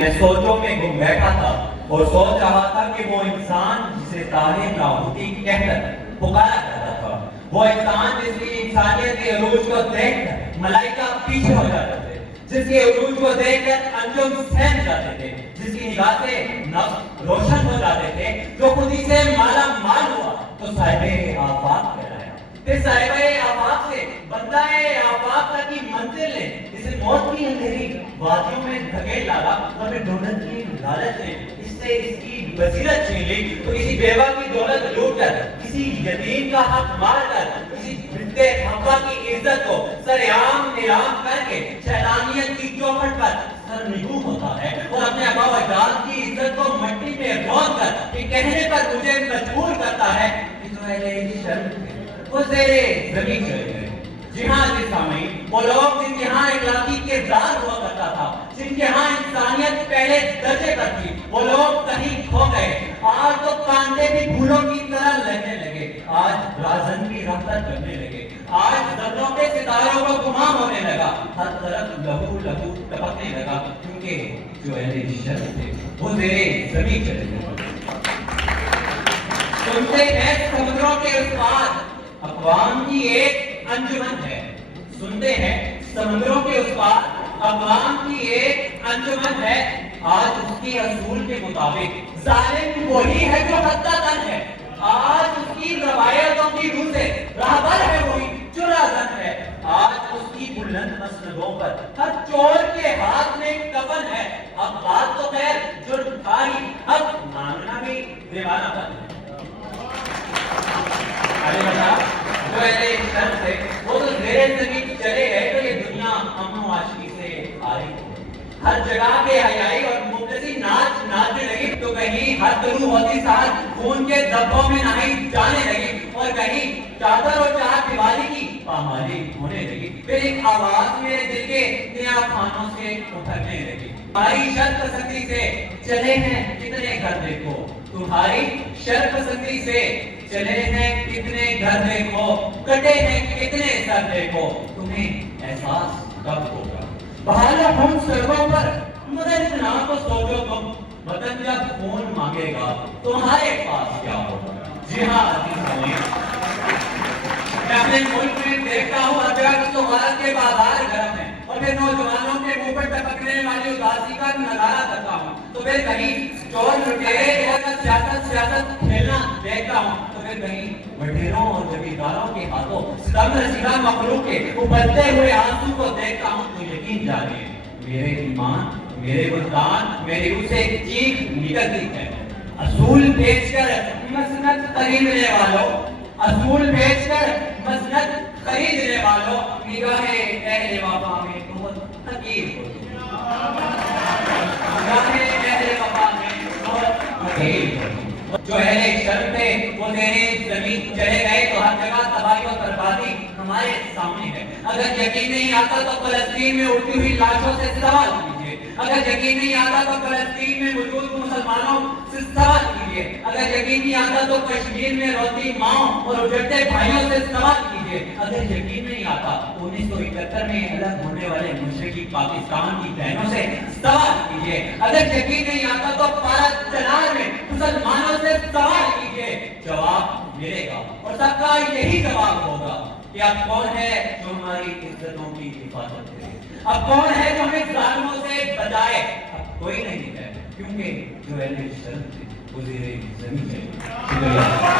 میں سوچوں میں گم بیٹھا تھا اور سوچ رہا تھا کہ وہ انسان جسے طاہر لاہوتی کہہ کر پکارا کرتا تھا، وہ انسان جس کی انسانیت کے عروج کو دیکھ کر ملائکہ پیچھے ہو جاتے تھے، جس کے عروج کو دیکھ کر انجم سہم جاتے تھے، جس کی نگاہ سے نفس روشن ہو جاتے تھے، جو خودی سے مالا مال ہوا تو صاحب آفاق کہلایا۔ پھر صاحب آفاق سے بندہ آفاق تک کی منزل نے اسے موت کی اندھیری وادیوں میں دھکیل ڈالا اور پھر دولت کی لالچ نے اس سے اس کی بصیرت چھین لی تو کسی بیوہ کی دولت لوٹ کر، کسی یتیم کا حق مار کر، کسی بنت حقہ کی عزت کو سرعام نیلام کر کے شیطانیت کی چوکھٹ پر سرنگوں ہوتا ہے اور اپنے آبا و اجداد کی عزت کو مٹی میں رون کر کہ کہنے پر مجھے مجبور کرتا ہے کہ جو اہل شرم تھے وہ زیر زمین چلے گئے۔ جی ہاں جی سامعین، وہ لوگ جن کے ہاں اخلاقی کردار ہوا کرتا تھا، جن کے ہاں انسانیت پہلے درجے پر تھی، وہ لوگ کہیں کھو گئے۔ آج تو کانٹے بھی پھولوں کی طرح لگنے لگے، آج رازن بھی رفتہ کرنے لگے، آج ذروں کے ستاروں کو گمام ہونے لگا، ہر طرف لہو لہو ٹپکنے لگا، کیونکہ جو اہل شرم تھے وہ زیر زمین چلے گئے۔ سنتے ہیں سمندروں کے اس پار اقوام کی ایک انجمن ہے، سنتے ہیں سمندروں کے اس پار اقوام کی ایک انجمن ہے، آج اس کے اصول کے مطابق ظالم وہی ہے جو حتی تن ہے، آج اس کی روایتوں کی روح سے راہبر ہے وہی جو رازن ہے، آج اس کی بلند مسندوں پر ہر چور کے ہاتھ میں کفن ہے۔ اب بات تو خیر جرم تھا ہی، اب مانگنا بھی دیوانہ پن ہے۔ ارے بتا جو اہل شرم تھے وہ تو زیر زمین چلے گئے تو یہ دنیا امن و عاشقی سے آری ہو گئی، ہر جگہ کے حیائی اور مقتدی ناچ ناچنے لگی تو کہیں ہر طلوع ہوتی ساتھ خون کے دھبوں میں نہائی جانے لگی اور کہیں چادر اور چار دیوالی کی پامالی ہونے لگی، پھر ایک آواز میرے دل کے نیا خانوں سے اٹھنے لگی، تمہاری شرط پسندی سے چلے ہیں کتنے گھر دیکھو، تمہاری شرط پسندی سے چلے ہیں کتنے گھر دیکھو، کٹے ہیں کتنے سر دیکھو، تمہیں احساس کب ہوگا بحال ہم سڑکوں پر، مگر اتنا تو سوچو تم وطن جب خون مانگے گا تمہارے پاس کیا ہوگا۔ جی ہاں عزیز سامعین، میں اپنے ملک میں دیکھتا ہوں ہر جگہ تو غلط کے بازار گرم ہیں اور پھر نوجوانوں کے منہ پر ٹپکنے والی اداسی کا نظارہ کرتا ہوں تو پھر کہیں چور لٹیرے اور سیاست کھیلنا دیکھتا ہوں تو پھر کہیں وڈیروں اور جگیرداروں کے ہاتھوں ستم رسیدہ مخلوق کے ابلتے ہوئے آنسو کو دیکھتا ہوں تو یقین جانیے میرے ایمان، میرے وجدان، میری روح سے ایک چیخ نکلتی ہے۔ اصول بیچ کر مسند خریدنے والوں، اصول بیچ کر مسند خریدنے والوں، نگاہ اہل وفا میں بہت حقیر ہوتی ہے، نگاہ اہل وفا میں بہت حقیر ہوتی ہے۔ جو اہل شرم تھے وہ زیر زمین چلے گئے تو ہر جگہ تباہی و بربادی ہمارے سامنے ہے۔ اگر یقین نہیں آتا تو فلسطین میں اڑتی ہوئی لاشوں سے سوال کیجیے، اگر یقین نہیں آتا تو فلسطین میں موجود مسلمانوں سے سوال کیجیے، اگر یقین نہیں آتا تو کشمیر میں روتی ماؤں اور اجڑتے بھائیوں سے سوال کیجیے، اگر یقین نہیں آتا 1971 میں الگ ہونے والے مشرقی پاکستان کی بہنوں سے سوال کیجیے، اگر یقین نہیں آتا تو پارس چنار میں مسلمانوں سے سوال کیجیے، جواب ملے گا اور سب کا یہی جواب ہوگا کہ اب کون ہے جو ہماری عزتوں کی حفاظت کرے، اب کون ہے جو ہمیں ظالموں سے بچائے، اب کوئی نہیں ہے کیونکہ جو اہل شرم تھے وہ زیر زمین چلے۔